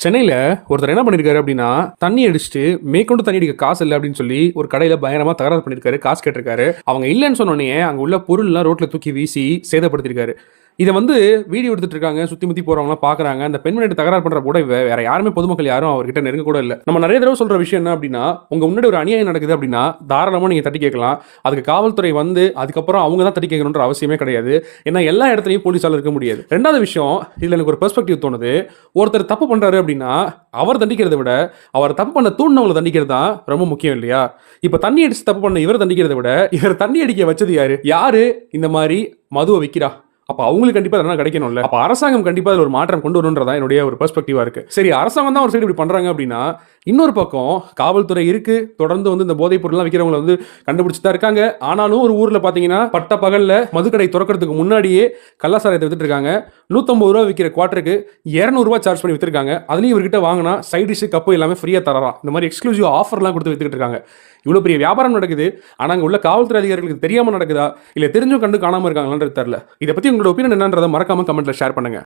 சென்னையில ஒருத்தர் என்ன பண்ணிருக்காரு அப்படின்னா, தண்ணி அடிச்சுட்டு மேற்கொண்டு தண்ணி அடிக்க காசு இல்ல அப்படின்னு சொல்லி ஒரு கடையில பயங்கரமா தகராறு பண்ணிருக்காரு. காசு கேட்டிருக்காரு. அவங்க இல்லன்னு சொன்ன உடனே அங்க உள்ள பொருள்லாம் ரோட்ல தூக்கி வீசி சேதப்படுத்திருக்காரு. இத வந்து வீடியோ எடுத்துட்டு இருக்காங்க. சுத்தி முத்தி போறவங்கலாம் பார்க்குறாங்க. அந்த பெண்மணிட்ட தகராறு பண்ற கூட வேற யாருமே பொதுமக்கள் யாரும் அவர்கிட்ட நெருங்க கூட இல்ல. நம்ம நெறைய தடவ சொல்ற விஷயம் என்ன அப்படின்னா, உங்க முன்னாடி ஒரு அநியாயம் நடக்குது அப்படின்னா, தாராளமா நீங்க தட்டி கேட்கலாம். அதுக்கு காவல்துறை வந்து அதுக்கப்புறம் அவங்க தான் தட்டி கேட்கணுன்ற அவசியமே கிடையாது. ஏன்னா எல்லா இடத்துலயும் போலீஸால இருக்க முடியாது. 2வது விஷயம், இதுல எனக்கு ஒரு பெர்ஸ்பெக்டிவ் தோணுது. ஒருத்தர் தப்பு பண்றாரு அப்படின்னா, அவர் தண்டிக்கிறத விட, அவர் தப்பு பண்ண தூண்டுனவங்கள தண்டிக்கிறது தான் ரொம்ப முக்கியம் இல்லையா? இப்ப தண்ணி அடிச்சு தப்பு பண்ண இவர தண்டிக்கிறத விட, இவர தண்ணி அடிக்க வச்சது யாரு? யாரு இந்த மாரி மதுவ விக்கிறா? அப்ப அவங்களுக்கு கண்டிப்பா அதெல்லாம் கிடைக்கணும்ல. அப்ப அரசாங்கம் கண்டிப்பா அதுல ஒரு மாற்றம் கொண்டு வரணும்ன்றதா என்னுடைய ஒரு பெர்ஸ்பெக்டிவா இருக்கு. சரி, அரசாங்கம் தான் ஒரு சைடு இப்படி பண்றாங்க அப்படின்னா, இன்னொரு பக்கம் காவல்துறை இருக்கு. தொடர்ந்து வந்து இந்த போதைப் பொருள்லாம் விக்கிறவங்கள வந்து கண்டுபிடிச்சு தான் இருக்காங்க. ஆனாலும் ஒரு ஊர்ல பாத்தீங்கன்னா, பட்ட பகல்ல மதுக்கடை தொறக்கறதுக்கு முன்னாடியே கள்ளச்சாராயத்த வித்துட்டு இருக்காங்க. ரூ. 150 விக்கிற குவார்ட்டருக்கு ரூ. 200 சார்ஜ் பண்ணி வித்திருக்காங்க. அதுலயும் இவர்கிட்ட வாங்குனா சைட் டிஷ், கப்பு எல்லாமே ஃப்ரீயா தரலாம். இந்த மாதிரி எக்ஸ்க்ளூசிவ் ஆஃபர்லாம் கொடுத்து வித்துக்கிட்டு இருக்காங்க. இவ்வளவு பெரிய வியாபாரம் நடக்குது. ஆனா அங்க உள்ள காவல்துறை அதிகாரிகளுக்கு தெரியாம நடக்குதா? இல்ல தெரிஞ்சும் கண்டு காணாம இருக்காங்களான்றது தெரியல. இத பத்தி உங்களோட ஒப்பீனியன் என்னன்றத மறக்காம கமெண்ட்ல ஷேர் பண்ணுங்க.